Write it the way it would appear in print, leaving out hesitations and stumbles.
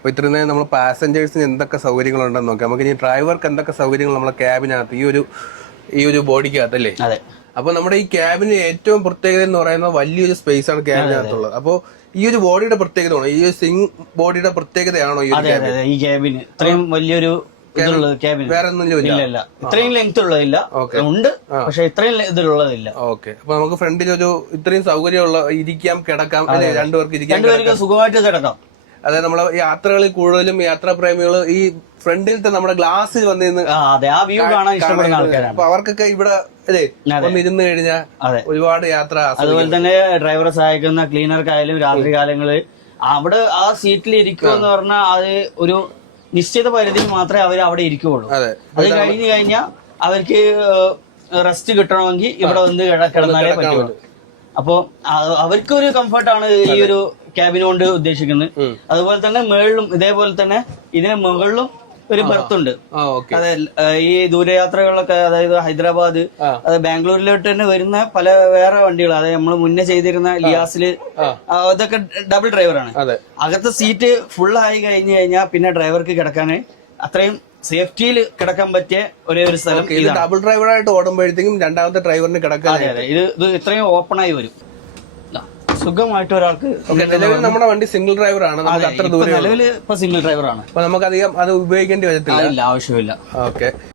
അപ്പോൾ ഇത്രയും നേരം നമ്മൾ പാസഞ്ചേഴ്സിന് എന്തൊക്കെ സൗകര്യങ്ങളുണ്ടെന്ന് നോക്കാം. നമുക്ക് ഇനി ഡ്രൈവർക്ക് എന്തൊക്കെ സൗകര്യങ്ങൾ നമ്മളെ ക്യാബിനകത്ത് ഈ ഒരു ബോഡിക്കകത്തല്ലേ. അതെ. അപ്പോൾ നമ്മുടെ ഈ ക്യാബിന് ഏറ്റവും പ്രത്യേകത എന്ന് പറയുന്നത് വലിയൊരു സ്പേസ് ആണ് ക്യാബിനകത്തുള്ളത്. അപ്പോൾ ഈ ഒരു ബോഡിയുടെ പ്രത്യേകതയാണോ, ഈ ഒരു സിംഗ് ബോഡിയുടെ പ്രത്യേകതയാണോ ഈ ക്യാബിന് ഇത്രയും വലിയൊരു വേറെ ഒന്നും ഇല്ല? ഇത്രയും ലെങ്ത് ഉള്ളതില്ല, ഉണ്ട്, പക്ഷെ ഇത്രയും ഇതിലുള്ളതില്ല. ഓക്കെ. അപ്പൊ നമുക്ക് ഫ്രണ്ടിൽ ഒരു ഇത്രയും സൗകര്യമുള്ള ഇരിക്കാം, കിടക്കാം, അല്ലെ? രണ്ടുപേർക്ക് ഇരിക്കാം, സുഖമായിട്ട് കിടക്കാം. അതായത് നമ്മളെ യാത്രകളിൽ കൂടുതലും യാത്രാപ്രേമികൾ ഈ ഫ്രണ്ടിലത്തെ നമ്മുടെ ഗ്ലാസ്സിൽ വന്നിരുന്ന് വ്യൂ കാണാൻ ഇഷ്ടപ്പെടുന്ന ആൾക്കാരാണ്. അപ്പൊ അവർക്കൊക്കെ ഇവിടെ അല്ലേ വന്നിരുന്ന് കഴിഞ്ഞാൽ ഒരുപാട് യാത്ര. അതുപോലെ തന്നെ ഡ്രൈവറെ സഹായിക്കുന്ന ക്ലീനർക്കായാലും രാത്രി കാലങ്ങളിൽ അവിടെ ആ സീറ്റിൽ ഇരിക്കുമെന്ന് പറഞ്ഞാൽ അത് ഒരു നിശ്ചിത പരിധിയിൽ മാത്രമേ അവർ അവിടെ ഇരിക്കുകയുള്ളൂ. അത് കഴിഞ്ഞു കഴിഞ്ഞാൽ അവർക്ക് റെസ്റ്റ് കിട്ടണമെങ്കിൽ ഇവിടെ വന്ന് കിടന്നാലേ പറ്റുള്ളൂ. അപ്പൊ അവർക്കൊരു കംഫർട്ടാണ് ഈ ഒരു ക്യാബിൻ കൊണ്ട് ഉദ്ദേശിക്കുന്നത്. അതുപോലെ തന്നെ മേളിലും ഇതേപോലെ തന്നെ ഇതിന് മുകളിലും ഒരു ബർത്ത് ഉണ്ട്. അതെ, ഈ ദൂരയാത്രകളിലൊക്കെ, അതായത് ഹൈദരാബാദ്, ബാംഗ്ലൂരിലോട്ട് തന്നെ വരുന്ന പല വേറെ വണ്ടികൾ, അതായത് നമ്മൾ മുന്നേ ചെയ്തിരുന്ന ലിയാസില്, അതൊക്കെ ഡബിൾ ഡ്രൈവറാണ്. അകത്തെ സീറ്റ് ഫുൾ ആയി കഴിഞ്ഞു കഴിഞ്ഞാൽ പിന്നെ ഡ്രൈവർക്ക് കിടക്കാൻ അത്രയും സേഫ്റ്റിയിൽ കിടക്കാൻ പറ്റിയ ഒരേ ഒരു സ്ഥലം. ഡബിൾ ഡ്രൈവറായിട്ട് ഓടുമ്പോഴത്തേക്കും രണ്ടാമത്തെ ഡ്രൈവറിന് കിടക്കാൻ ഇത് ഇത്രയും ഓപ്പൺ ആയി വരും, സുഖമായിട്ട് ഒരാൾക്ക്. നമ്മുടെ വണ്ടി സിംഗിൾ ഡ്രൈവർ ആണ്, നിലവിൽ ഇപ്പൊ സിംഗിൾ ഡ്രൈവറാണ്. അപ്പൊ നമുക്ക് അധികം അത് ഉപയോഗിക്കേണ്ടി വരത്തില്ല, ആവശ്യമില്ല. ഓക്കെ.